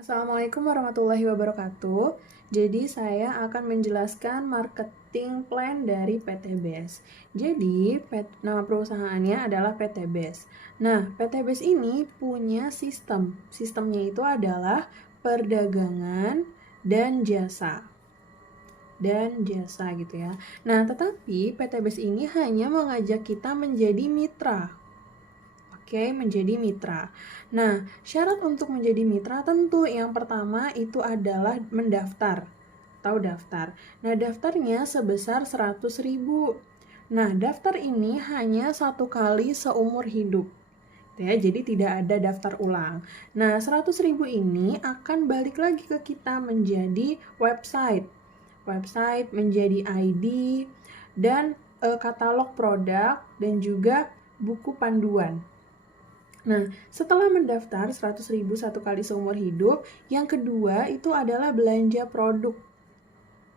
Assalamualaikum warahmatullahi wabarakatuh. Jadi saya akan menjelaskan marketing plan dari PT BES. Jadi nama perusahaannya adalah PT BES. Nah, PT BES ini punya sistem. Sistemnya itu adalah perdagangan dan jasa. Gitu ya. Nah, tetapi PT BES ini hanya mengajak kita menjadi mitra. Oke, menjadi mitra. Nah, syarat untuk menjadi mitra tentu yang pertama itu adalah mendaftar. Tahu daftar. Nah, daftarnya sebesar 100.000. Nah, daftar ini hanya satu kali seumur hidup. Ya, jadi tidak ada daftar ulang. Nah, 100.000 ini akan balik lagi ke kita menjadi website. Website menjadi ID dan katalog produk dan juga buku panduan. Nah, setelah mendaftar 100.000 satu kali seumur hidup, yang kedua itu adalah belanja produk.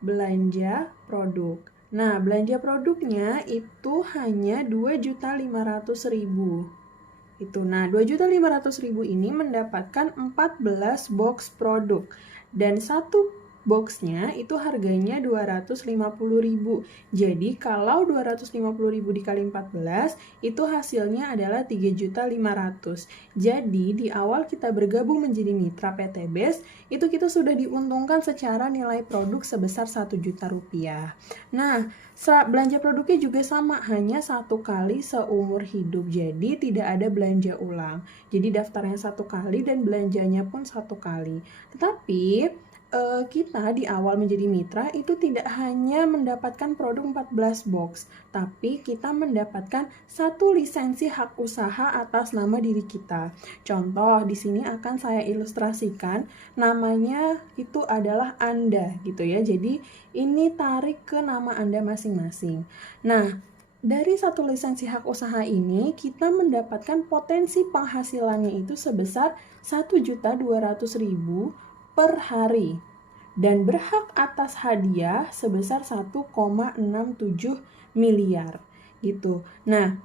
Belanja produk. Nah, belanja produknya itu hanya 2.500.000. Itu. Nah, 2.500.000 ini mendapatkan 14 box produk dan satu boxnya itu harganya 250.000. Jadi kalau 250.000 dikali 14 itu hasilnya adalah 3.500.000. Jadi di awal kita bergabung menjadi mitra PT BES itu kita sudah diuntungkan secara nilai produk sebesar 1 juta rupiah. Nah, belanja produknya juga sama, hanya satu kali seumur hidup. Jadi tidak ada belanja ulang. Jadi daftarnya satu kali dan belanjanya pun satu kali. Tetapi kita di awal menjadi mitra itu tidak hanya mendapatkan produk 14 box, tapi kita mendapatkan satu lisensi hak usaha atas nama diri kita. Contoh di sini akan saya ilustrasikan, namanya itu adalah Anda gitu ya. Jadi ini tarik ke nama Anda masing-masing. Nah, dari satu lisensi hak usaha ini kita mendapatkan potensi penghasilannya itu sebesar 1.200.000 per hari dan berhak atas hadiah sebesar 1,67 miliar gitu. Nah,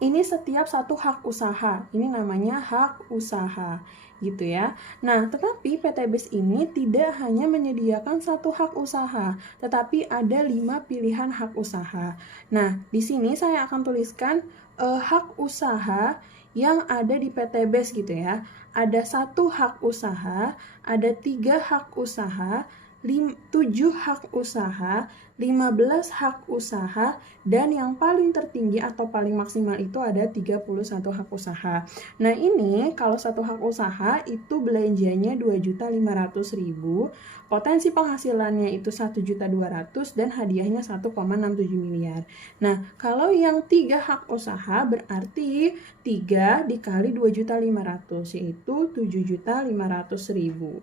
ini setiap satu hak usaha. Ini namanya hak usaha gitu ya. Nah, tetapi PT BES ini tidak hanya menyediakan satu hak usaha, tetapi ada 5 pilihan hak usaha. Nah, di sini saya akan tuliskan hak usaha yang ada di PT BES gitu ya. Ada 1 hak usaha, ada 3 hak usaha, 7 hak usaha, 15 hak usaha, dan yang paling tertinggi atau paling maksimal itu ada 31 hak usaha. Nah, ini kalau satu hak usaha itu belanjanya 2.500.000, potensi penghasilannya itu 1.200.000 dan hadiahnya 1,67 miliar. Nah, kalau yang 3 hak usaha berarti 3 dikali 2.500.000 yaitu 7.500.000.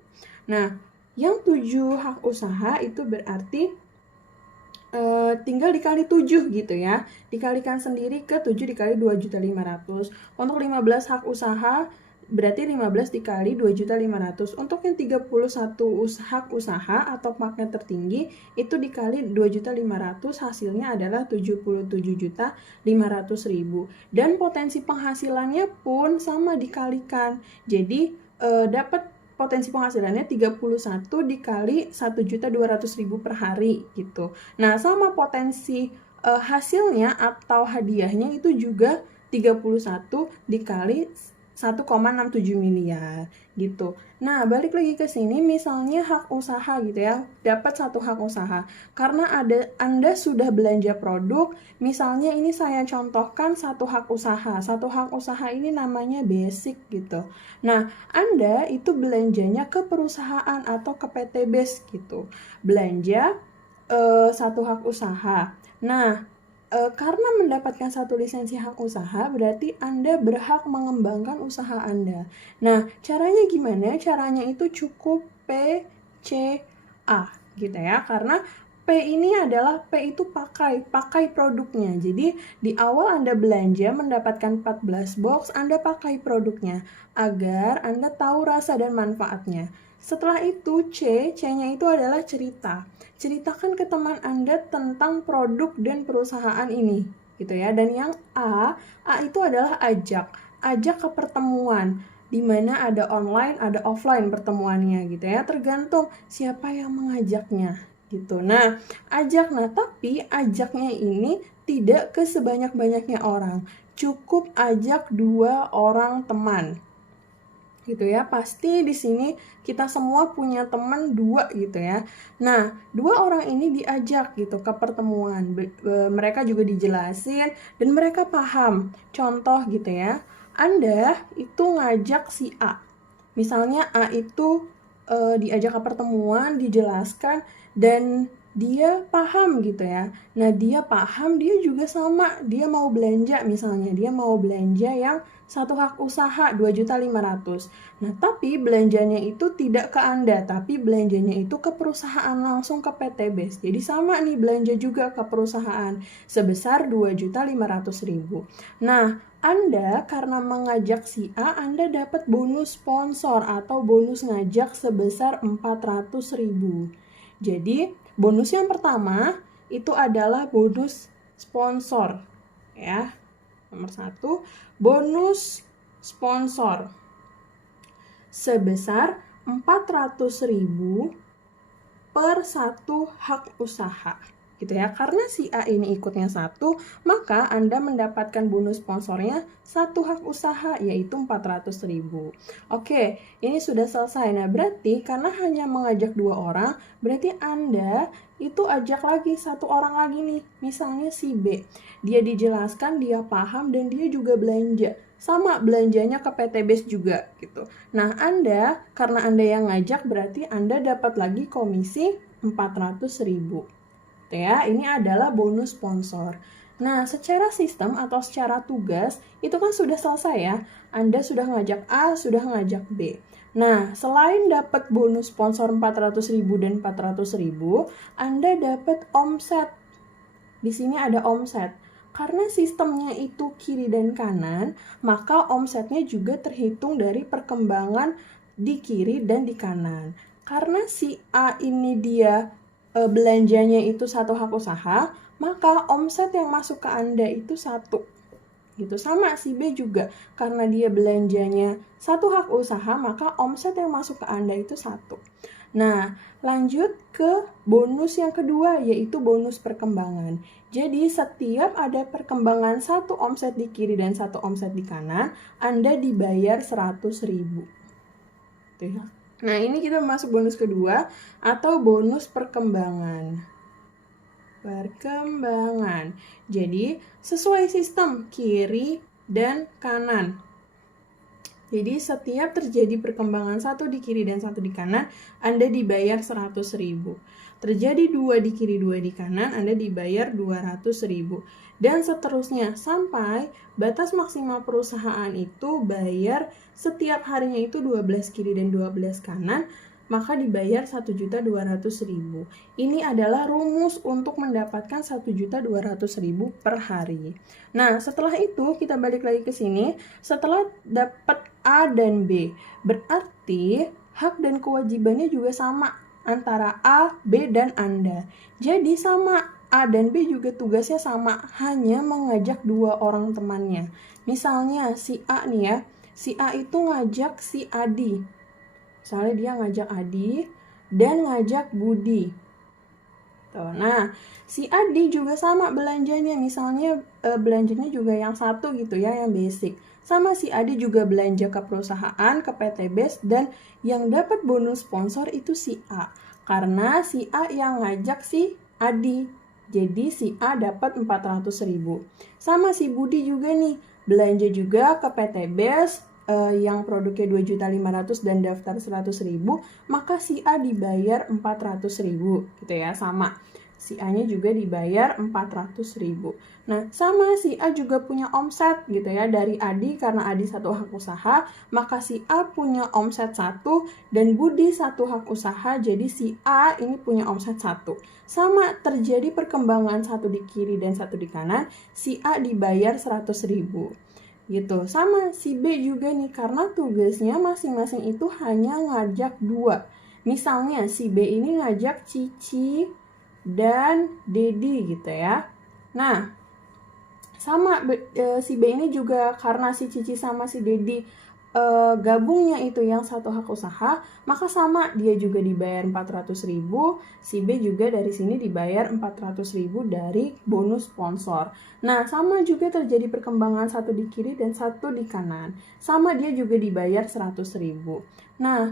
Nah, yang 7 hak usaha itu berarti tinggal dikali 7 gitu ya. Dikalikan sendiri ke 7 dikali 2.500.000. Untuk 15 hak usaha berarti 15 dikali 2.500.000. Untuk yang 31 hak usaha atau paket tertinggi itu dikali 2.500.000 hasilnya adalah 77.500.000. Dan potensi penghasilannya pun sama dikalikan. Jadi dapat potensi penghasilannya 31 dikali 1.200.000 per hari gitu. Nah, sama potensi hasilnya atau hadiahnya itu juga 31 dikali 1,67 miliar gitu. Nah, balik lagi ke sini misalnya hak usaha gitu ya. Dapat satu hak usaha. Karena Anda sudah belanja produk, misalnya ini saya contohkan satu hak usaha. Satu hak usaha ini namanya basic gitu. Nah, Anda itu belanjanya ke perusahaan atau ke PT BES gitu. Belanja satu hak usaha. Nah, karena mendapatkan satu lisensi hak usaha, berarti Anda berhak mengembangkan usaha Anda. Nah, caranya gimana? Caranya itu cukup PCA gitu ya, karena P ini adalah P itu pakai produknya. Jadi di awal Anda belanja mendapatkan 14 box, Anda pakai produknya agar Anda tahu rasa dan manfaatnya. Setelah itu C-nya itu adalah cerita. Ceritakan ke teman Anda tentang produk dan perusahaan ini gitu ya. Dan yang A itu adalah ajak ke pertemuan. di mana ada online, ada offline pertemuannya gitu ya, tergantung siapa yang mengajaknya gitu. Nah, tapi ajaknya ini tidak ke sebanyak-banyaknya orang. Cukup ajak 2 orang teman gitu ya. Pasti di sini kita semua punya teman 2 gitu ya. Nah, 2 orang ini diajak gitu ke pertemuan. Mereka juga dijelasin dan mereka paham. Contoh gitu ya, Anda itu ngajak si A. Misalnya A itu diajak ke pertemuan, dijelaskan, dan dia paham gitu ya. Nah, dia paham, dia juga sama, dia mau belanja misalnya, dia mau belanja yang satu hak usaha 2.500.000. Nah, tapi belanjanya itu tidak ke Anda, tapi belanjanya itu ke perusahaan, langsung ke PT BES. Jadi sama nih, belanja juga ke perusahaan sebesar 2.500.000. Nah, Anda karena mengajak si A, Anda dapat bonus sponsor atau bonus ngajak sebesar 400.000. Jadi, bonus yang pertama itu adalah bonus sponsor ya. Nomor 1, bonus sponsor sebesar 400.000 per 1 hak usaha gitu ya. Karena si A ini ikutnya 1, maka Anda mendapatkan bonus sponsornya 1 hak usaha, yaitu 400.000. Oke, ini sudah selesai. Nah, berarti karena hanya mengajak 2 orang, berarti Anda itu ajak lagi 1 orang lagi nih, misalnya si B. Dia dijelaskan, dia paham, dan dia juga belanja. Sama belanjanya ke PT BES juga gitu. Nah, karena Anda yang ngajak, berarti Anda dapat lagi komisi 400.000. Ya, ini adalah bonus sponsor. Nah, secara sistem atau secara tugas, itu kan sudah selesai ya. Anda sudah ngajak A, sudah ngajak B. Nah, selain dapat bonus sponsor 400.000 dan 400.000, Anda dapat omset. Di sini ada omset. Karena sistemnya itu kiri dan kanan, maka omsetnya juga terhitung dari perkembangan di kiri dan di kanan. Karena si A ini dia belanjanya itu 1 hak usaha, maka omset yang masuk ke Anda itu 1. Gitu. Sama si B juga, karena dia belanjanya 1 hak usaha, maka omset yang masuk ke Anda itu 1. Nah, lanjut ke bonus yang kedua, yaitu bonus perkembangan. Jadi, setiap ada perkembangan 1 omset di kiri dan 1 omset di kanan, Anda dibayar 100.000. Tuh ya. Nah, ini kita masuk bonus kedua atau bonus perkembangan. Perkembangan. Jadi, sesuai sistem kiri dan kanan. Jadi, setiap terjadi perkembangan 1 di kiri dan 1 di kanan, Anda dibayar 100.000. Terjadi 2 di kiri, 2 di kanan, Anda dibayar 200.000. Dan seterusnya, sampai batas maksimal perusahaan itu bayar setiap harinya itu 12 kiri dan 12 kanan, maka dibayar 1.200.000. Ini adalah rumus untuk mendapatkan 1.200.000 per hari. Nah, setelah itu kita balik lagi ke sini. Setelah dapat A dan B, berarti hak dan kewajibannya juga sama antara A, B, dan Anda. Jadi sama, A dan B juga tugasnya sama, hanya mengajak 2 orang temannya. Misalnya si A nih ya, si A itu ngajak si Adi. Misalnya dia ngajak Adi dan ngajak Budi. Tuh. Nah, si Adi juga sama belanjanya, misalnya belanjanya juga yang 1 gitu ya, yang basic. Sama si Adi juga belanja ke perusahaan, ke PT BES, dan yang dapat bonus sponsor itu si A. Karena si A yang ngajak si Adi. Jadi si A dapat 400.000. Sama si Budi juga nih, belanja juga ke PT BES, yang produknya 2.500.000 dan daftar 100.000, maka si A dibayar 400.000 gitu ya, sama. Si A-nya juga dibayar 400.000. Nah, sama si A juga punya omset gitu ya dari Adi, karena Adi 1 hak usaha, maka si A punya omset 1 dan Budi 1 hak usaha, jadi si A ini punya omset 1. Sama, terjadi perkembangan 1 di kiri dan 1 di kanan, si A dibayar 100.000. Gitu. Sama si B juga nih, karena tugasnya masing-masing itu hanya ngajak 2. Misalnya si B ini ngajak Cici dan Dedi gitu ya. Nah, sama si B ini juga, karena si Cici sama si Dedi gabungnya itu yang satu hak usaha, maka sama dia juga dibayar 400.000, si B juga dari sini dibayar 400.000 dari bonus sponsor. Nah, sama juga terjadi perkembangan satu di kiri dan satu di kanan. Sama dia juga dibayar 100.000. Nah,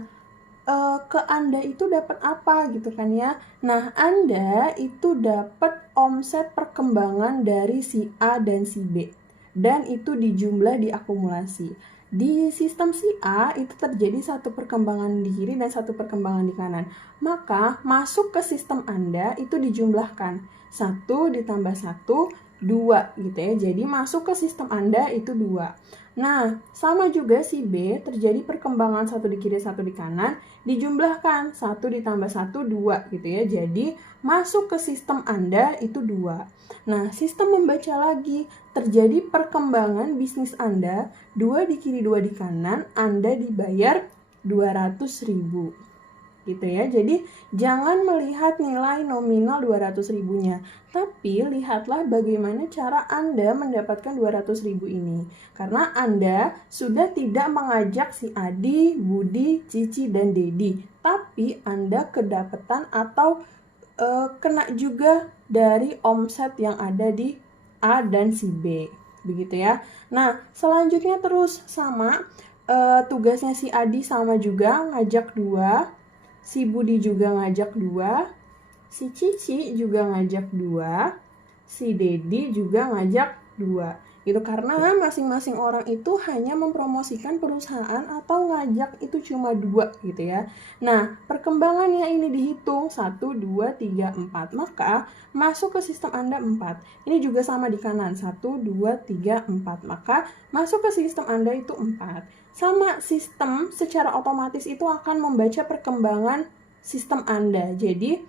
ke Anda itu dapat apa gitu kan ya. Nah, Anda itu dapat omset perkembangan dari si A dan si B. Dan itu dijumlah diakumulasi. Di sistem si A itu terjadi satu perkembangan di kiri dan satu perkembangan di kanan. Maka masuk ke sistem Anda itu dijumlahkan. 1 ditambah 1, 2 gitu ya. Jadi masuk ke sistem Anda itu 2. Nah, sama juga si B terjadi perkembangan satu di kiri satu di kanan, dijumlahkan 1 ditambah 1, 2 gitu ya. Jadi masuk ke sistem Anda itu 2. Nah, sistem membaca lagi, terjadi perkembangan bisnis Anda, 2 di kiri 2 di kanan, Anda dibayar 200.000 gitu ya. Jadi jangan melihat nilai nominal 200.000-nya, tapi lihatlah bagaimana cara Anda mendapatkan 200.000 ini. Karena Anda sudah tidak mengajak si Adi, Budi, Cici, dan Dedi, tapi Anda kedapatan atau kena juga dari omset yang ada di A dan si B, begitu ya. Nah, selanjutnya terus sama, tugasnya si Adi sama juga, ngajak 2, si Budi juga ngajak 2, si Cici juga ngajak 2, si Dedi juga ngajak 2. Itu karena masing-masing orang itu hanya mempromosikan perusahaan atau ngajak itu cuma 2 gitu ya. Nah, perkembangannya ini dihitung 1, 2, 3, 4. Maka masuk ke sistem Anda 4. Ini juga sama di kanan 1, 2, 3, 4. Maka masuk ke sistem Anda itu 4. Sama, sistem secara otomatis itu akan membaca perkembangan sistem Anda. Jadi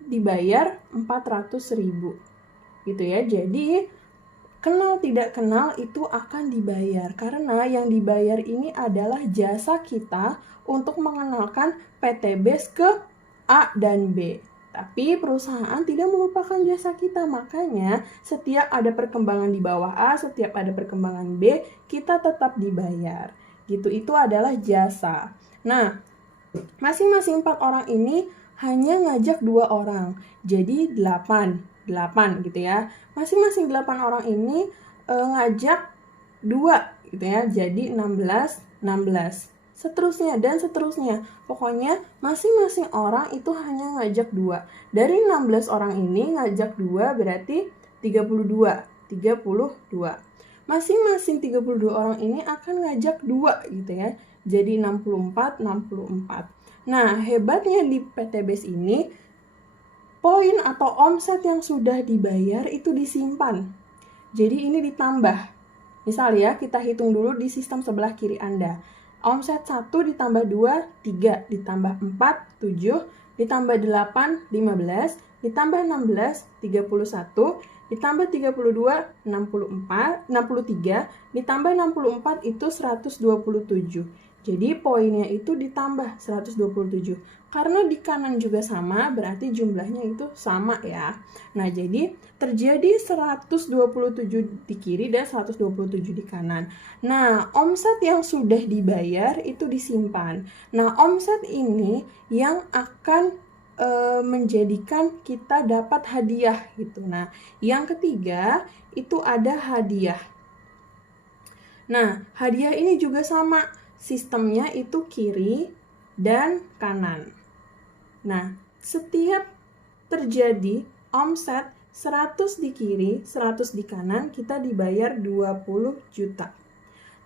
dibayar 400.000 gitu ya. Jadi kenal tidak kenal itu akan dibayar, karena yang dibayar ini adalah jasa kita untuk mengenalkan PTBes ke A dan B. Tapi perusahaan tidak melupakan jasa kita, makanya setiap ada perkembangan di bawah A, setiap ada perkembangan B, kita tetap dibayar. Gitu, itu adalah jasa. Nah, masing-masing 4 orang ini hanya ngajak 2 orang, jadi 8 gitu ya. Masing-masing 8 orang ini ngajak 2 gitu ya, jadi 16. Seterusnya dan seterusnya. Pokoknya masing-masing orang itu hanya ngajak 2. Dari 16 orang ini ngajak 2 berarti 32. Masing-masing 32 orang ini akan ngajak 2 gitu ya. Jadi 64. Nah, hebatnya di PTBes ini, poin atau omset yang sudah dibayar itu disimpan. Jadi ini ditambah. Misal ya, kita hitung dulu di sistem sebelah kiri Anda. Omset 1 ditambah 2, 3, ditambah 4, 7, ditambah 8, 15, ditambah 16, 31, ditambah 32, 63, ditambah 64 itu 127. Jadi poinnya itu ditambah 127. Karena di kanan juga sama, berarti jumlahnya itu sama ya. Nah, jadi terjadi 127 di kiri dan 127 di kanan. Nah, omset yang sudah dibayar itu disimpan. Nah, omset ini yang akan menjadikan kita dapat hadiah gitu. Nah, yang ketiga itu ada hadiah. Nah, hadiah ini juga sama. Sistemnya itu kiri dan kanan. Nah, setiap terjadi omset 100 di kiri, 100 di kanan, kita dibayar 20 juta.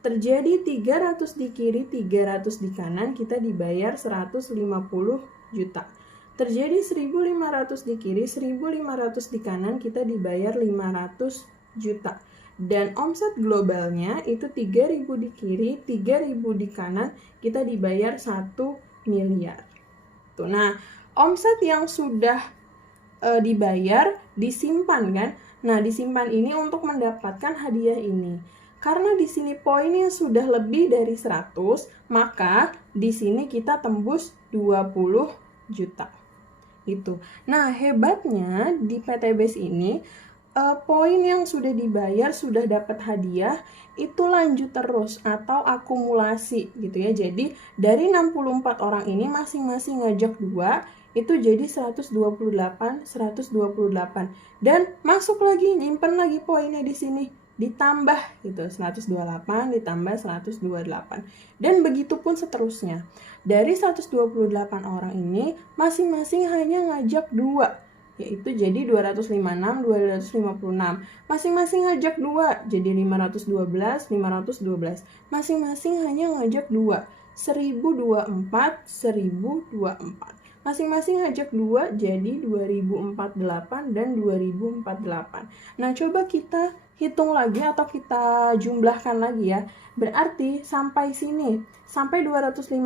Terjadi 300 di kiri, 300 di kanan, kita dibayar 150 juta. Terjadi 1.500 di kiri, 1.500 di kanan, kita dibayar 500 juta. Dan omset globalnya itu 3.000 di kiri, 3.000 di kanan, kita dibayar 1 miliar. Tuh, nah, omset yang sudah dibayar disimpan kan? Nah, disimpan ini untuk mendapatkan hadiah ini. Karena di sini poinnya sudah lebih dari 100, maka di sini kita tembus 20 juta. Itu. Nah, hebatnya di PTBes ini poin yang sudah dibayar, sudah dapat hadiah, itu lanjut terus atau akumulasi gitu ya. Jadi dari 64 orang ini masing-masing ngajak 2, itu jadi 128, 128. Dan masuk lagi, nyimpen lagi poinnya di sini, ditambah gitu, 128 ditambah 128. Dan begitu pun seterusnya. Dari 128 orang ini masing-masing hanya ngajak 2, yaitu jadi 256, 256. Masing-masing ngajak 2, jadi 512, 512. Masing-masing hanya ngajak 2, 1024, 1024. Masing-masing ngajak 2, jadi 2048 dan 2048. Nah, coba kita hitung lagi atau kita jumlahkan lagi ya. Berarti sampai sini, sampai 256,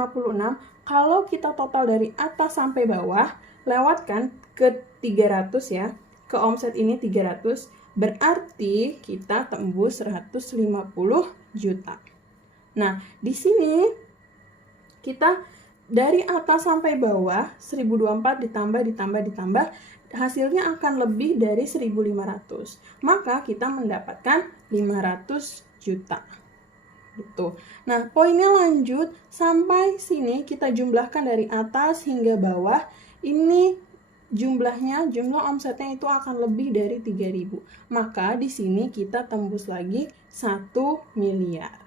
kalau kita total dari atas sampai bawah, lewatkan ke 300 ya, ke omset ini 300, berarti kita tembus 150 juta. Nah, di sini kita dari atas sampai bawah 1024 ditambah, hasilnya akan lebih dari 1500. Maka kita mendapatkan 500 juta. Gitu. Nah, poinnya lanjut sampai sini kita jumlahkan dari atas hingga bawah. Ini jumlah omsetnya itu akan lebih dari 3.000. Maka di sini kita tembus lagi 1 miliar.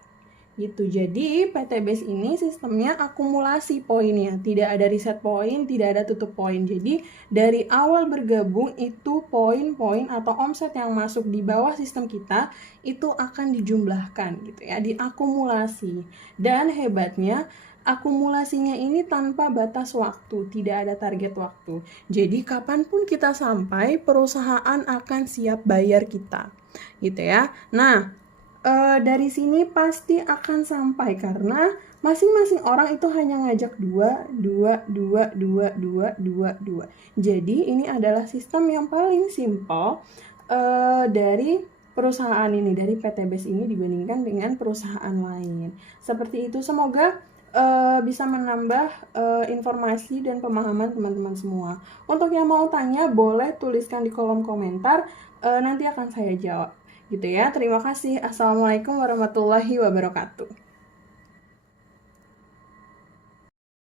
Gitu. Jadi PTBS ini sistemnya akumulasi poinnya, tidak ada reset poin, tidak ada tutup poin. Jadi dari awal bergabung itu poin-poin atau omset yang masuk di bawah sistem kita itu akan dijumlahkan gitu ya, diakumulasi. Dan hebatnya akumulasinya ini tanpa batas waktu, tidak ada target waktu. Jadi kapanpun kita sampai, perusahaan akan siap bayar kita, gitu ya. Nah, dari sini pasti akan sampai karena masing-masing orang itu hanya ngajak 2. Jadi ini adalah sistem yang paling simpel dari perusahaan ini, dari PTBS ini dibandingkan dengan perusahaan lain. Seperti itu, semoga bisa menambah informasi dan pemahaman teman-teman semua. Untuk yang mau tanya boleh tuliskan di kolom komentar, nanti akan saya jawab. Gitu ya. Terima kasih. Assalamualaikum warahmatullahi wabarakatuh.